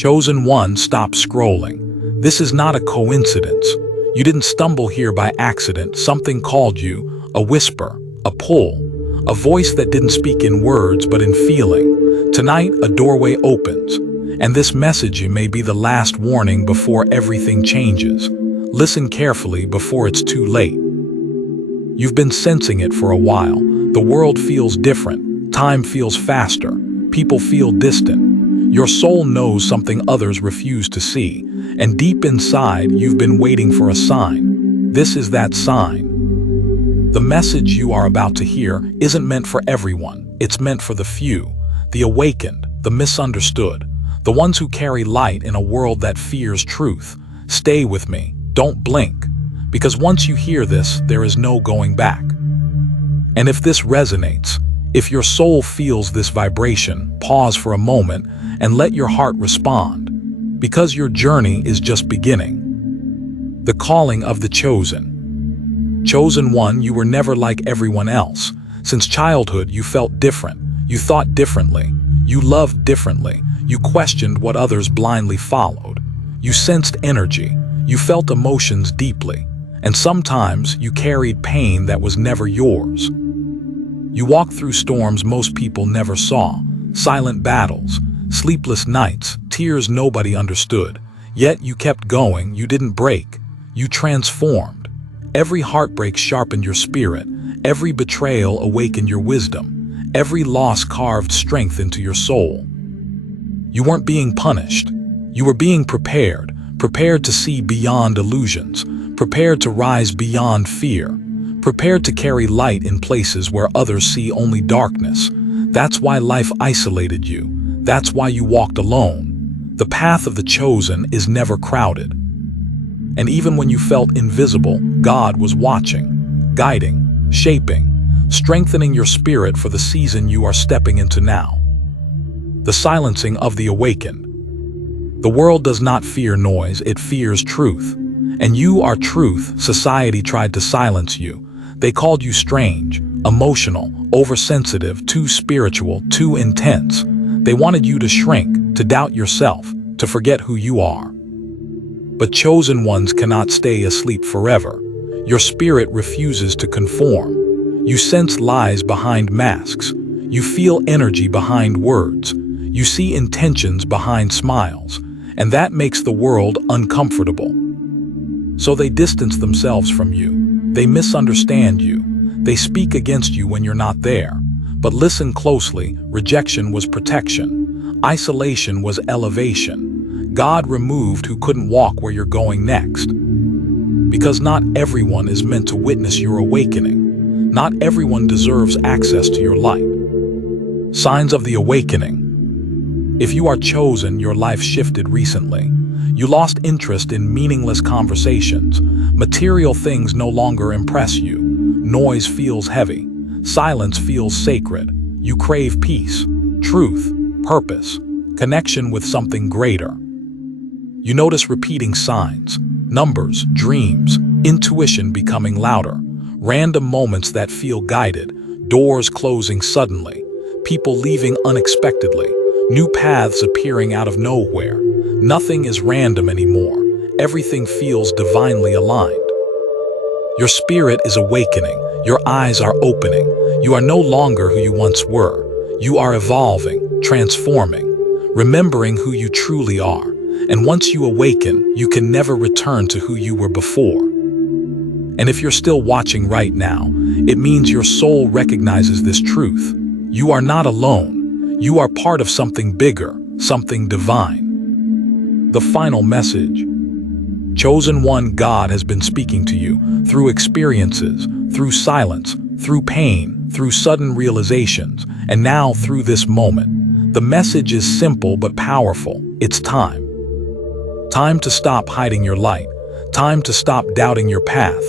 Chosen one, stop scrolling. This is not a coincidence. You didn't stumble here by accident. Something called you, a whisper, a pull, a voice that didn't speak in words but in feeling. Tonight, a doorway opens, and this message may be the last warning before everything changes. Listen carefully before it's too late. You've been sensing it for a while. The world feels different. Time feels faster. People feel distant. Your soul knows something others refuse to see, and deep inside, you've been waiting for a sign. This is that sign. The message you are about to hear isn't meant for everyone. It's meant for the few, the awakened, the misunderstood, the ones who carry light in a world that fears truth. Stay with me. Don't blink. Because once you hear this, there is no going back. And if this resonates, if your soul feels this vibration, pause for a moment and let your heart respond, because your journey is just beginning. The calling of the chosen. Chosen one, you were never like everyone else. Since childhood, you felt different. You thought differently. You loved differently. You questioned what others blindly followed. You sensed energy. You felt emotions deeply. And sometimes you carried pain that was never yours. You walked through storms most people never saw, silent battles, sleepless nights, tears nobody understood. Yet you kept going. You didn't break. You transformed. Every heartbreak sharpened your spirit. Every betrayal awakened your wisdom. Every loss carved strength into your soul. You weren't being punished. You were being prepared to see beyond illusions, prepared to rise beyond fear, prepared to carry light in places where others see only darkness. That's why life isolated you. That's why you walked alone. The path of the chosen is never crowded. And even when you felt invisible, God was watching, guiding, shaping, strengthening your spirit for the season you are stepping into now. The silencing of the awakened. The world does not fear noise, it fears truth. And you are truth. Society tried to silence you. They called you strange, emotional, oversensitive, too spiritual, too intense. They wanted you to shrink, to doubt yourself, to forget who you are. But chosen ones cannot stay asleep forever. Your spirit refuses to conform. You sense lies behind masks. You feel energy behind words. You see intentions behind smiles. And that makes the world uncomfortable. So they distance themselves from you. They misunderstand you. They speak against you when you're not there. But listen closely, rejection was protection. Isolation was elevation. God removed who couldn't walk where you're going next. Because not everyone is meant to witness your awakening. Not everyone deserves access to your light. Signs of the awakening. If you are chosen, your life shifted recently. You lost interest in meaningless conversations. Material things no longer impress you. Noise feels heavy. Silence feels sacred. You crave peace, truth, purpose, connection with something greater. You notice repeating signs, numbers, dreams, intuition becoming louder, random moments that feel guided, doors closing suddenly, people leaving unexpectedly, new paths appearing out of nowhere. Nothing is random anymore. Everything feels divinely aligned. Your spirit is awakening. Your eyes are opening. You are no longer who you once were. You are evolving, transforming, remembering who you truly are. And once you awaken, you can never return to who you were before. And if you're still watching right now, it means your soul recognizes this truth. You are not alone. You are part of something bigger, something divine. The final message. Chosen one, God has been speaking to you through experiences, through silence, through pain, through sudden realizations, and now through this moment. The message is simple but powerful. It's time. Time to stop hiding your light. Time to stop doubting your path.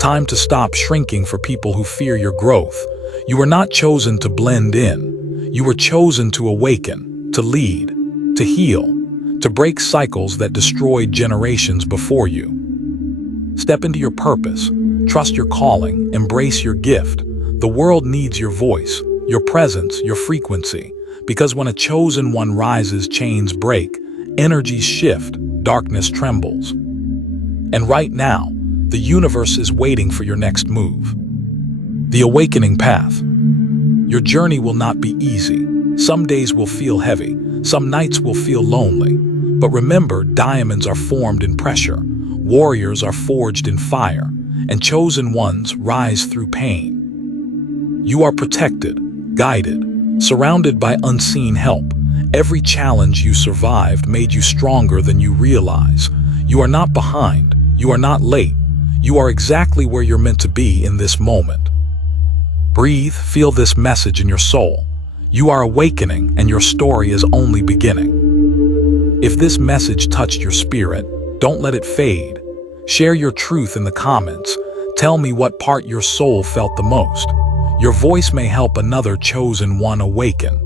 Time to stop shrinking for people who fear your growth. You were not chosen to blend in. You were chosen to awaken, to lead, to heal, to break cycles that destroyed generations before you. Step into your purpose, trust your calling, embrace your gift. The world needs your voice, your presence, your frequency, because when a chosen one rises, chains break, Energies shift, darkness trembles. And right now, the universe is waiting for your next move. The awakening path. Your journey will not be easy. Some days will feel heavy, some nights will feel lonely. But remember, diamonds are formed in pressure, warriors are forged in fire, and chosen ones rise through pain. You are protected, guided, surrounded by unseen help. Every challenge you survived made you stronger than you realize. You are not behind, you are not late. You are exactly where you're meant to be in this moment. Breathe, feel this message in your soul. You are awakening, and your story is only beginning. If this message touched your spirit, don't let it fade. Share your truth in the comments. Tell me what part your soul felt the most. Your voice may help another chosen one awaken.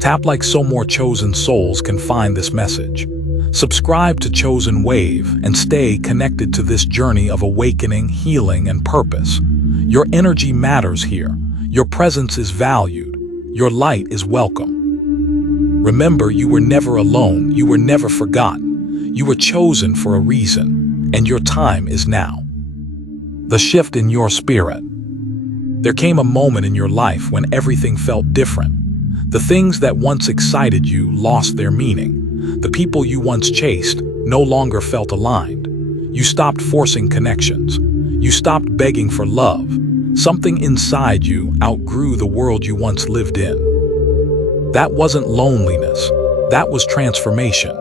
Tap like so more chosen souls can find this message. Subscribe to Chosen Wave and stay connected to this journey of awakening, healing, and purpose. Your energy matters here. Your presence is valued. Your light is welcome. Remember, you were never alone. You were never forgotten. You were chosen for a reason, and your time is now. The shift in your spirit. There came a moment in your life when everything felt different. The things that once excited you lost their meaning. The people you once chased no longer felt aligned. You stopped forcing connections. You stopped begging for love. Something inside you outgrew the world you once lived in. That wasn't loneliness. That was transformation.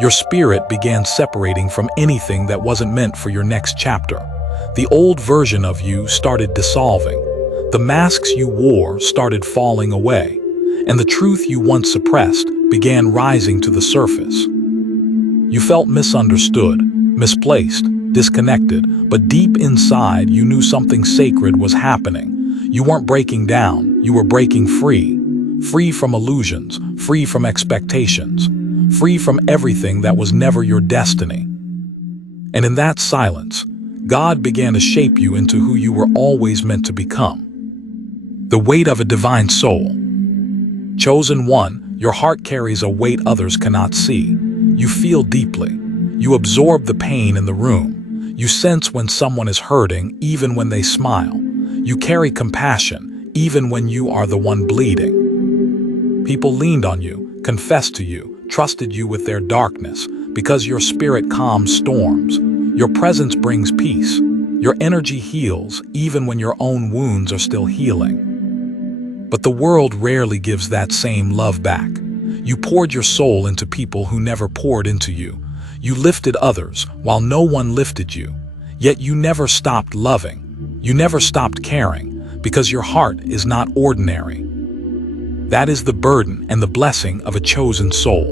Your spirit began separating from anything that wasn't meant for your next chapter. The old version of you started dissolving. The masks you wore started falling away. And the truth you once suppressed began rising to the surface. You felt misunderstood, misplaced, disconnected, but deep inside you knew something sacred was happening. You weren't breaking down, you were breaking free. Free from illusions, free from expectations, free from everything that was never your destiny. And in that silence, God began to shape you into who you were always meant to become. The weight of a divine soul. Chosen one, your heart carries a weight others cannot see. You feel deeply. You absorb the pain in the room. You sense when someone is hurting, even when they smile. You carry compassion, even when you are the one bleeding. People leaned on you, confessed to you, trusted you with their darkness, because your spirit calms storms. Your presence brings peace. Your energy heals, even when your own wounds are still healing. But the world rarely gives that same love back. You poured your soul into people who never poured into you. You lifted others while no one lifted you. Yet you never stopped loving. You never stopped caring, because your heart is not ordinary. That is the burden and the blessing of a chosen soul.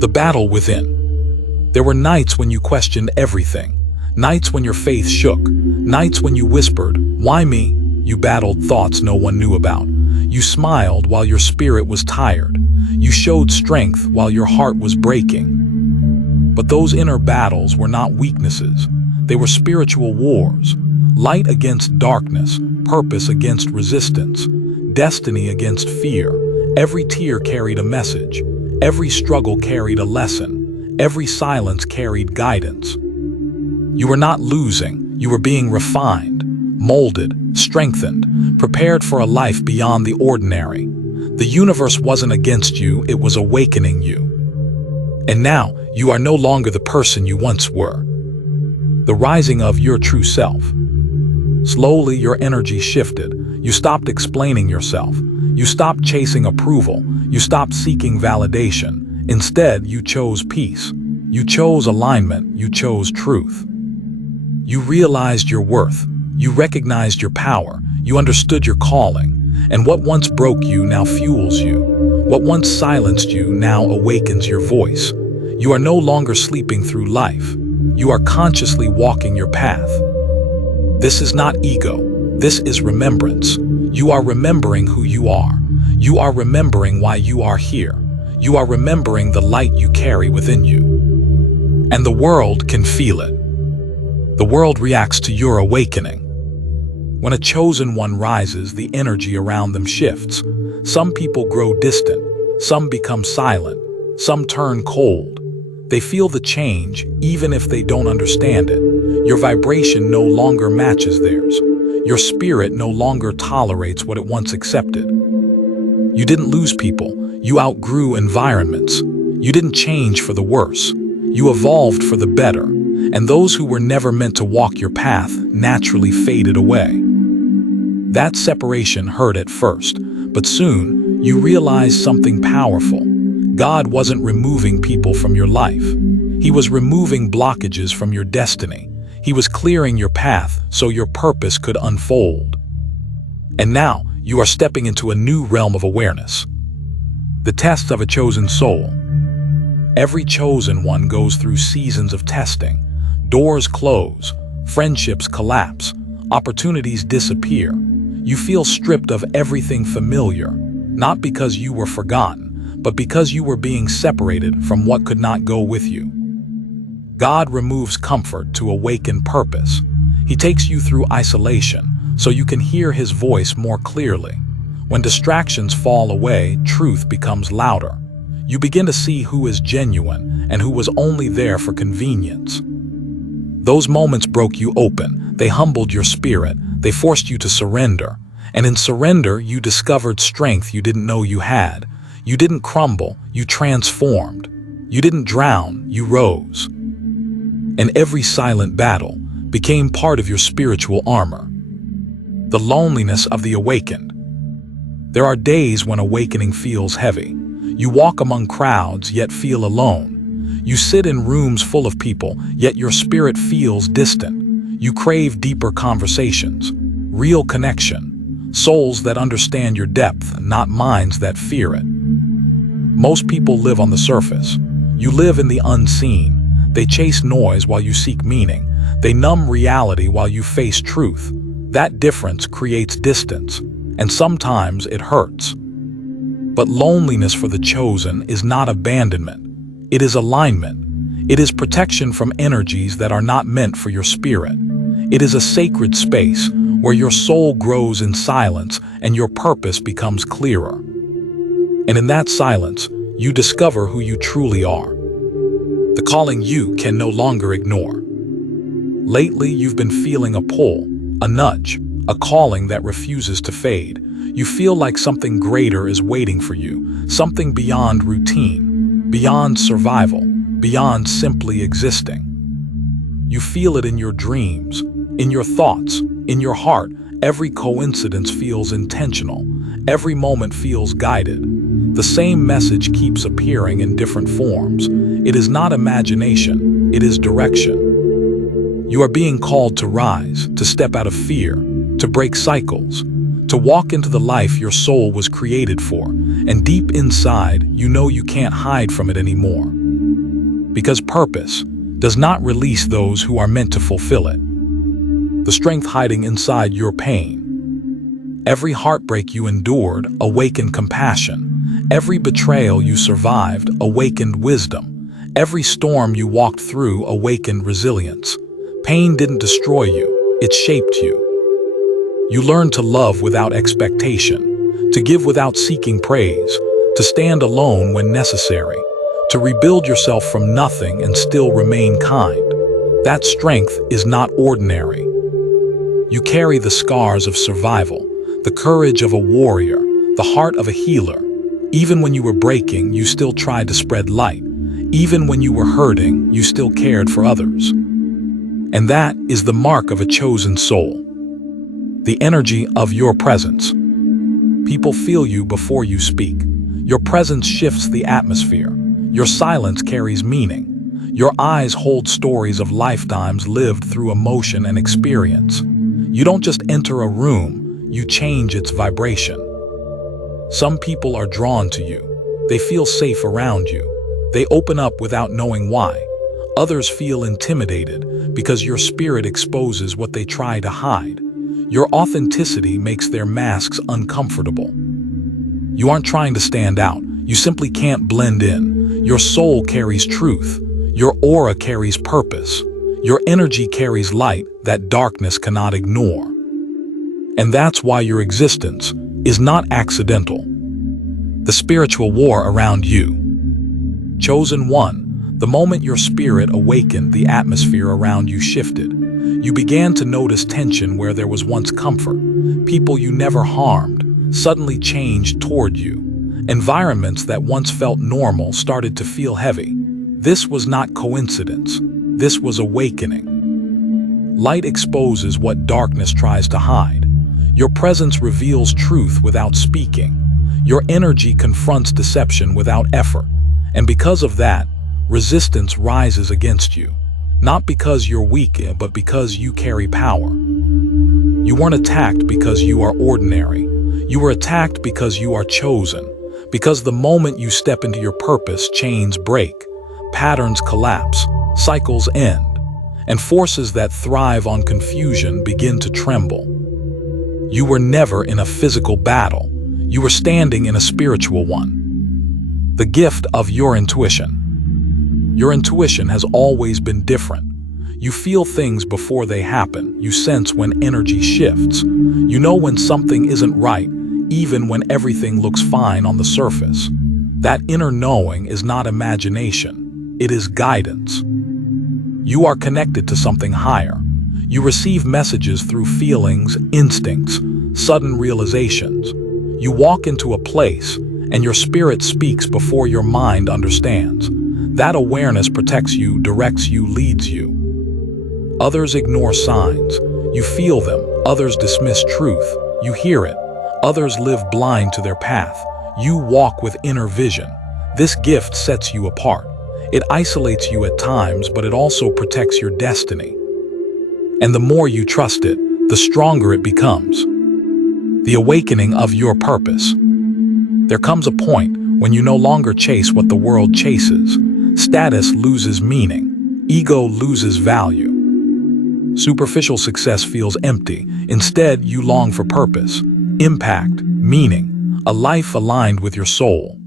The battle within. There were nights when you questioned everything. Nights when your faith shook. Nights when you whispered, "Why me?" You battled thoughts no one knew about. You smiled while your spirit was tired. You showed strength while your heart was breaking. But those inner battles were not weaknesses. They were spiritual wars. Light against darkness, purpose against resistance, destiny against fear. Every tear carried a message. Every struggle carried a lesson. Every silence carried guidance. You were not losing. You were being refined, molded, strengthened, prepared for a life beyond the ordinary. The universe wasn't against you, it was awakening you. And now, you are no longer the person you once were. The rising of your true self. Slowly, your energy shifted. You stopped explaining yourself. You stopped chasing approval. You stopped seeking validation. Instead, you chose peace. You chose alignment. You chose truth. You realized your worth. You recognized your power. You understood your calling. And what once broke you now fuels you. What once silenced you now awakens your voice. You are no longer sleeping through life. You are consciously walking your path. This is not ego. This is remembrance. You are remembering who you are. You are remembering why you are here. You are remembering the light you carry within you. And the world can feel it. The world reacts to your awakening. When a chosen one rises, the energy around them shifts. Some people grow distant. Some become silent. Some turn cold. They feel the change even if they don't understand it. Your vibration no longer matches theirs. Your spirit no longer tolerates what it once accepted. You didn't lose people. You outgrew environments. You didn't change for the worse. You evolved for the better. And those who were never meant to walk your path naturally faded away. That separation hurt at first, but soon you realized something powerful. God wasn't removing people from your life. He was removing blockages from your destiny. He was clearing your path so your purpose could unfold. And now you are stepping into a new realm of awareness. The tests of a chosen soul. Every chosen one goes through seasons of testing. Doors close, friendships collapse, opportunities disappear. You feel stripped of everything familiar, not because you were forgotten, but because you were being separated from what could not go with you. God removes comfort to awaken purpose. He takes you through isolation so you can hear His voice more clearly. When distractions fall away, truth becomes louder. You begin to see who is genuine and who was only there for convenience. Those moments broke you open. They humbled your spirit. They forced you to surrender. And in surrender, you discovered strength you didn't know you had. You didn't crumble, you transformed. You didn't drown, you rose. And every silent battle became part of your spiritual armor. The loneliness of the awakened. There are days when awakening feels heavy. You walk among crowds, yet feel alone. You sit in rooms full of people, yet your spirit feels distant. You crave deeper conversations, real connection, souls that understand your depth, not minds that fear it. Most people live on the surface. You live in the unseen. They chase noise while you seek meaning. They numb reality while you face truth. That difference creates distance, and sometimes it hurts. But loneliness for the chosen is not abandonment. It is alignment. It is protection from energies that are not meant for your spirit. It is a sacred space where your soul grows in silence and your purpose becomes clearer. And in that silence, you discover who you truly are. The calling you can no longer ignore. Lately, you've been feeling a pull, a nudge, a calling that refuses to fade. You feel like something greater is waiting for you, something beyond routine, beyond survival, beyond simply existing. You feel it in your dreams, in your thoughts, in your heart. Every coincidence feels intentional. Every moment feels guided. The same message keeps appearing in different forms. It is not imagination, it is direction. You are being called to rise, to step out of fear, to break cycles, to walk into the life your soul was created for, and deep inside, you know you can't hide from it anymore. Because purpose does not release those who are meant to fulfill it. The strength hiding inside your pain. Every heartbreak you endured awakened compassion. Every betrayal you survived awakened wisdom. Every storm you walked through awakened resilience. Pain didn't destroy you, it shaped you. You learned to love without expectation, to give without seeking praise, to stand alone when necessary, to rebuild yourself from nothing and still remain kind. That strength is not ordinary. You carry the scars of survival, the courage of a warrior, the heart of a healer. Even when you were breaking, you still tried to spread light. Even when you were hurting, you still cared for others. And that is the mark of a chosen soul. The energy of your presence. People feel you before you speak. Your presence shifts the atmosphere. Your silence carries meaning. Your eyes hold stories of lifetimes lived through emotion and experience. You don't just enter a room, you change its vibration. Some people are drawn to you. They feel safe around you. They open up without knowing why. Others feel intimidated because your spirit exposes what they try to hide. Your authenticity makes their masks uncomfortable. You aren't trying to stand out. You simply can't blend in. Your soul carries truth. Your aura carries purpose. Your energy carries light that darkness cannot ignore. And that's why your existence is not accidental. The spiritual war around you. Chosen one, the moment your spirit awakened, the atmosphere around you shifted. You began to notice tension where there was once comfort. People you never harmed suddenly changed toward you. Environments that once felt normal started to feel heavy. This was not coincidence. This was awakening. Light exposes what darkness tries to hide. Your presence reveals truth without speaking. Your energy confronts deception without effort. And because of that, resistance rises against you. Not because you're weak, but because you carry power. You weren't attacked because you are ordinary. You were attacked because you are chosen. Because the moment you step into your purpose, chains break, patterns collapse, cycles end, and forces that thrive on confusion begin to tremble. You were never in a physical battle. You were standing in a spiritual one. The gift of your intuition. Your intuition has always been different. You feel things before they happen. You sense when energy shifts. You know when something isn't right, even when everything looks fine on the surface. That inner knowing is not imagination. It is guidance. You are connected to something higher. You receive messages through feelings, instincts, sudden realizations. You walk into a place, and your spirit speaks before your mind understands. That awareness protects you, directs you, leads you. Others ignore signs. You feel them. Others dismiss truth. You hear it. Others live blind to their path. You walk with inner vision. This gift sets you apart. It isolates you at times, but it also protects your destiny. And the more you trust it, the stronger it becomes. The awakening of your purpose. There comes a point when you no longer chase what the world chases. Status loses meaning. Ego loses value. Superficial success feels empty. Instead, you long for purpose, impact, meaning, a life aligned with your soul.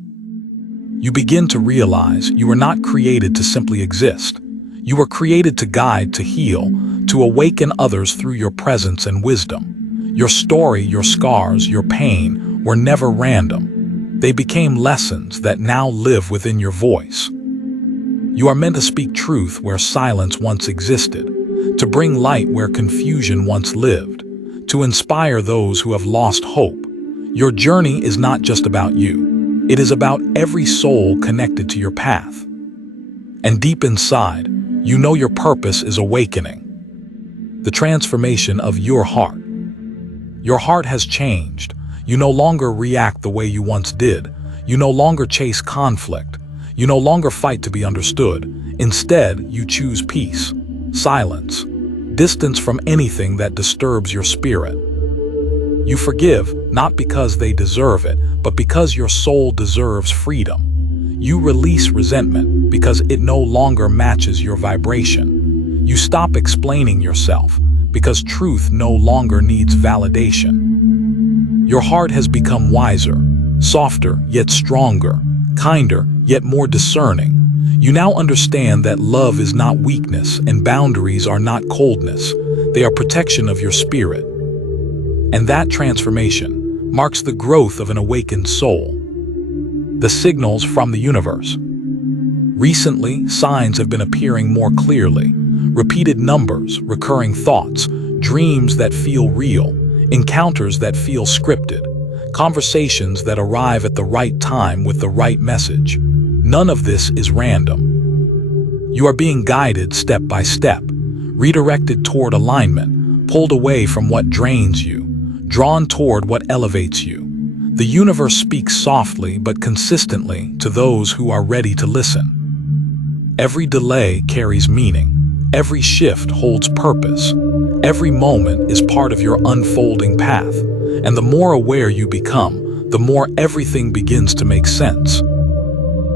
You begin to realize you were not created to simply exist. You were created to guide, to heal, to awaken others through your presence and wisdom. Your story, your scars, your pain were never random. They became lessons that now live within your voice. You are meant to speak truth where silence once existed, to bring light where confusion once lived, to inspire those who have lost hope. Your journey is not just about you. It is about every soul connected to your path. And deep inside, you know your purpose is awakening. The transformation of your heart. Your heart has changed. You no longer react the way you once did. You no longer chase conflict. You no longer fight to be understood. Instead, you choose peace, silence, distance from anything that disturbs your spirit. You forgive, not because they deserve it, but because your soul deserves freedom. You release resentment because it no longer matches your vibration. You stop explaining yourself because truth no longer needs validation. Your heart has become wiser, softer yet stronger, kinder yet more discerning. You now understand that love is not weakness and boundaries are not coldness. They are protection of your spirit. And that transformation marks the growth of an awakened soul. The signals from the universe. Recently, signs have been appearing more clearly. Repeated numbers, recurring thoughts, dreams that feel real, encounters that feel scripted, conversations that arrive at the right time with the right message. None of this is random. You are being guided step by step, redirected toward alignment, pulled away from what drains you, drawn toward what elevates you. The universe speaks softly but consistently to those who are ready to listen. Every delay carries meaning. Every shift holds purpose. Every moment is part of your unfolding path. And the more aware you become, the more everything begins to make sense.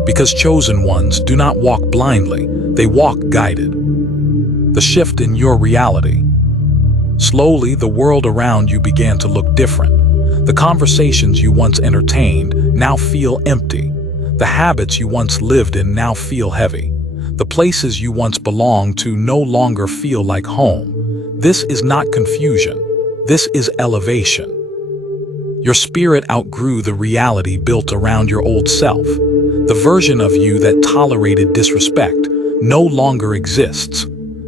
Because chosen ones do not walk blindly, they walk guided. The shift in your reality. Slowly, the world around you began to look different. The conversations you once entertained now feel empty. The habits you once lived in now feel heavy. The places you once belonged to no longer feel like home. This is not confusion. This is elevation. Your spirit outgrew the reality built around your old self. The version of you that tolerated disrespect no longer exists.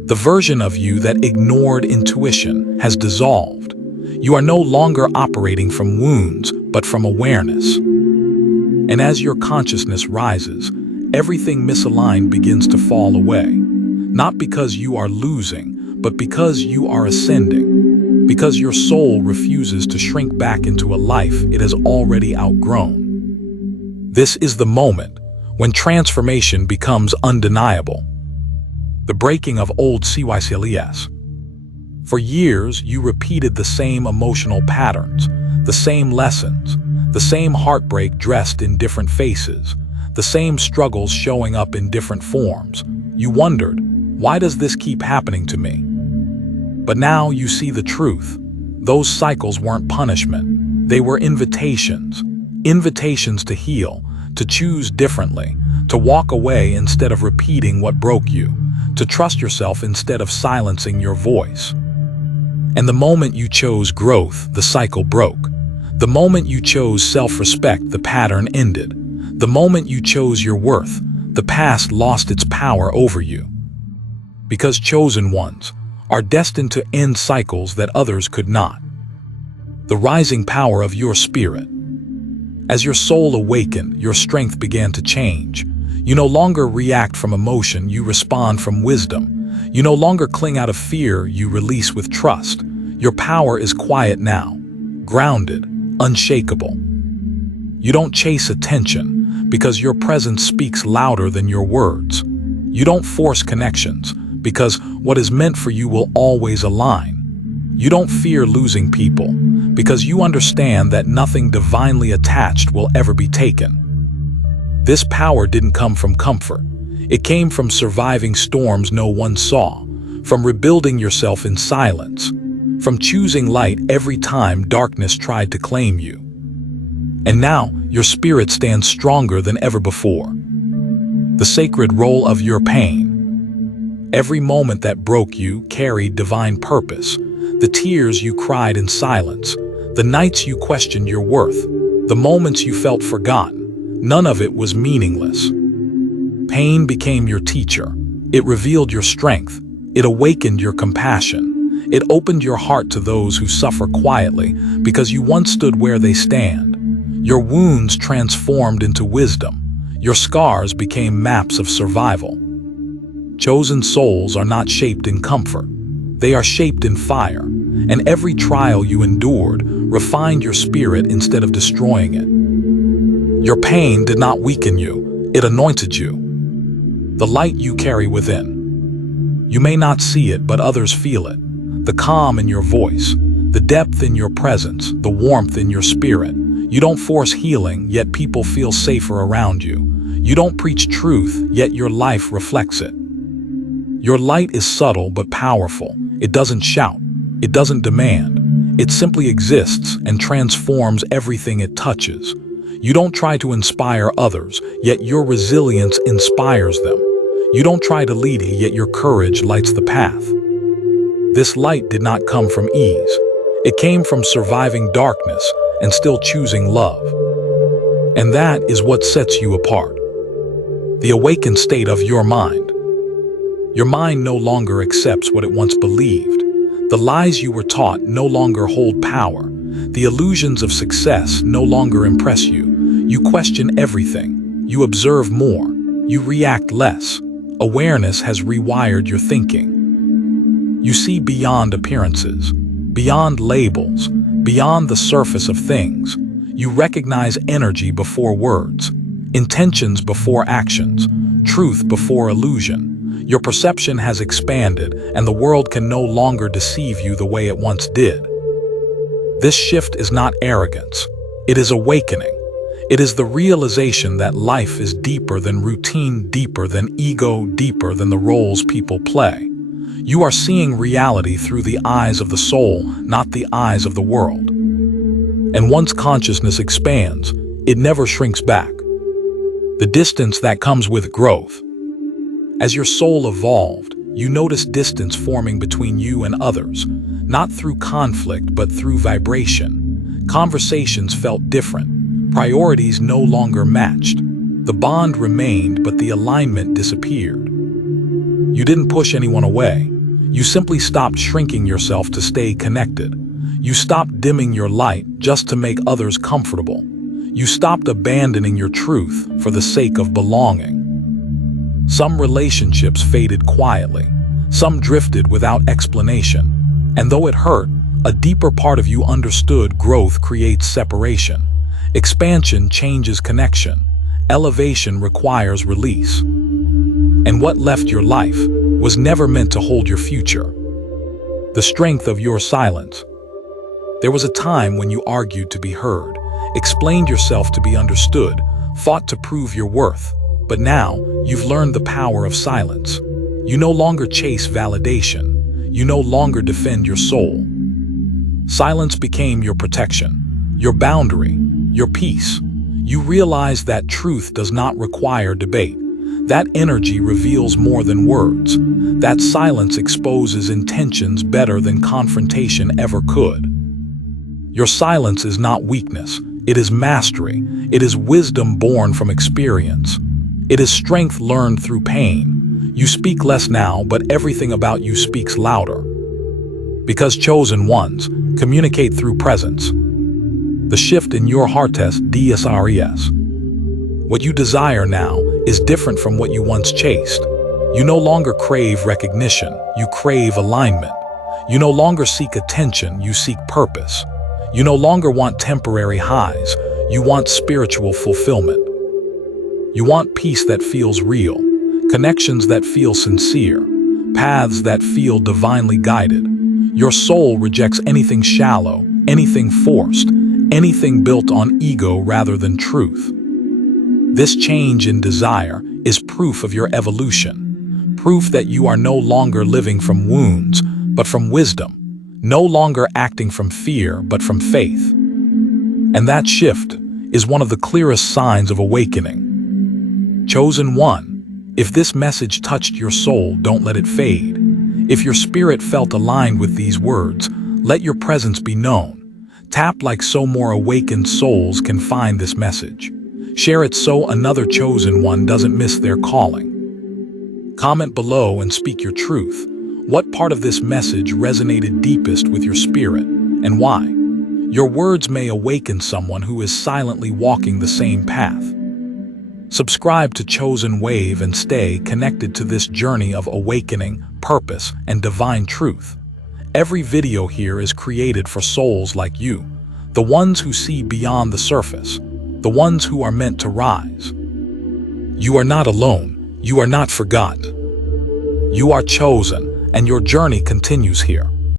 The version of you that ignored intuition has dissolved. You are no longer operating from wounds, but from awareness. And as your consciousness rises, everything misaligned begins to fall away. Not because you are losing, but because you are ascending. Because your soul refuses to shrink back into a life it has already outgrown. This is the moment when transformation becomes undeniable. The breaking of old CYCLES. For years, you repeated the same emotional patterns, the same lessons, the same heartbreak dressed in different faces, the same struggles showing up in different forms. You wondered, why does this keep happening to me? But now you see the truth. Those cycles weren't punishment. They were invitations. Invitations to heal, to choose differently, to walk away instead of repeating what broke you, to trust yourself instead of silencing your voice. And the moment you chose growth, the cycle broke. The moment you chose self-respect, the pattern ended. The moment you chose your worth, the past lost its power over you. Because chosen ones are destined to end cycles that others could not. The rising power of your spirit. As your soul awakened, your strength began to change. You no longer react from emotion, you respond from wisdom. You no longer cling out of fear, you release with trust. Your power is quiet now, grounded, unshakable. You don't chase attention because your presence speaks louder than your words. You don't force connections because what is meant for you will always align. You don't fear losing people because you understand that nothing divinely attached will ever be taken. This power didn't come from comfort. It came from surviving storms no one saw, from rebuilding yourself in silence, from choosing light every time darkness tried to claim you. And now, your spirit stands stronger than ever before. The sacred role of your pain. Every moment that broke you carried divine purpose. The tears you cried in silence, the nights you questioned your worth, the moments you felt forgotten. None of it was meaningless. Pain became your teacher. It revealed your strength. It awakened your compassion. It opened your heart to those who suffer quietly because you once stood where they stand. Your wounds transformed into wisdom. Your scars became maps of survival. Chosen souls are not shaped in comfort. They are shaped in fire. And every trial you endured refined your spirit instead of destroying it. Your pain did not weaken you, it anointed you. The light you carry within. You may not see it, but others feel it. The calm in your voice, the depth in your presence, the warmth in your spirit. You don't force healing, yet people feel safer around you. You don't preach truth, yet your life reflects it. Your light is subtle but powerful. It doesn't shout. It doesn't demand. It simply exists and transforms everything it touches. You don't try to inspire others, yet your resilience inspires them. You don't try to lead, yet your courage lights the path. This light did not come from ease. It came from surviving darkness and still choosing love. And that is what sets you apart. The awakened state of your mind. Your mind no longer accepts what it once believed. The lies you were taught no longer hold power. The illusions of success no longer impress you. You question everything. You observe more. You react less. Awareness has rewired your thinking. You see beyond appearances, beyond labels, beyond the surface of things. You recognize energy before words, intentions before actions, truth before illusion. Your perception has expanded, and the world can no longer deceive you the way it once did. This shift is not arrogance. It is awakening. It is the realization that life is deeper than routine, deeper than ego, deeper than the roles people play. You are seeing reality through the eyes of the soul, not the eyes of the world. And once consciousness expands, it never shrinks back. The distance that comes with growth. As your soul evolved, you noticed distance forming between you and others, not through conflict but through vibration. Conversations felt different. Priorities no longer matched. The bond remained, but the alignment disappeared. You didn't push anyone away. You simply stopped shrinking yourself to stay connected. You stopped dimming your light just to make others comfortable. You stopped abandoning your truth for the sake of belonging. Some relationships faded quietly. Some drifted without explanation. And though it hurt, a deeper part of you understood growth creates separation. Expansion changes connection. Elevation requires release. And what left your life was never meant to hold your future. The strength of your silence. There was a time when you argued to be heard, explained yourself to be understood, fought to prove your worth. But now, you've learned the power of silence. You no longer chase validation. You no longer defend your soul. Silence became your protection, your boundary, your peace. You realize that truth does not require debate. That energy reveals more than words. That silence exposes intentions better than confrontation ever could. Your silence is not weakness. It is mastery. It is wisdom born from experience. It is strength learned through pain. You speak less now, but everything about you speaks louder. Because chosen ones communicate through presence. The shift in your heart test DSRES. What you desire now is different from what you once chased. You no longer crave recognition, you crave alignment. You no longer seek attention, you seek purpose. You no longer want temporary highs, you want spiritual fulfillment. You want peace that feels real, connections that feel sincere, paths that feel divinely guided. Your soul rejects anything shallow, anything forced, anything built on ego rather than truth. This change in desire is proof of your evolution, proof that you are no longer living from wounds, but from wisdom, no longer acting from fear, but from faith. And that shift is one of the clearest signs of awakening. Chosen one, if this message touched your soul, don't let it fade. If your spirit felt aligned with these words, let your presence be known. Tap like so more awakened souls can find this message. Share it so another chosen one doesn't miss their calling. Comment below and speak your truth. What part of this message resonated deepest with your spirit, and why? Your words may awaken someone who is silently walking the same path. Subscribe to Chosen Wave and stay connected to this journey of awakening, purpose, and divine truth. Every video here is created for souls like you, the ones who see beyond the surface, the ones who are meant to rise. You are not alone. You are not forgotten. You are chosen, and your journey continues here.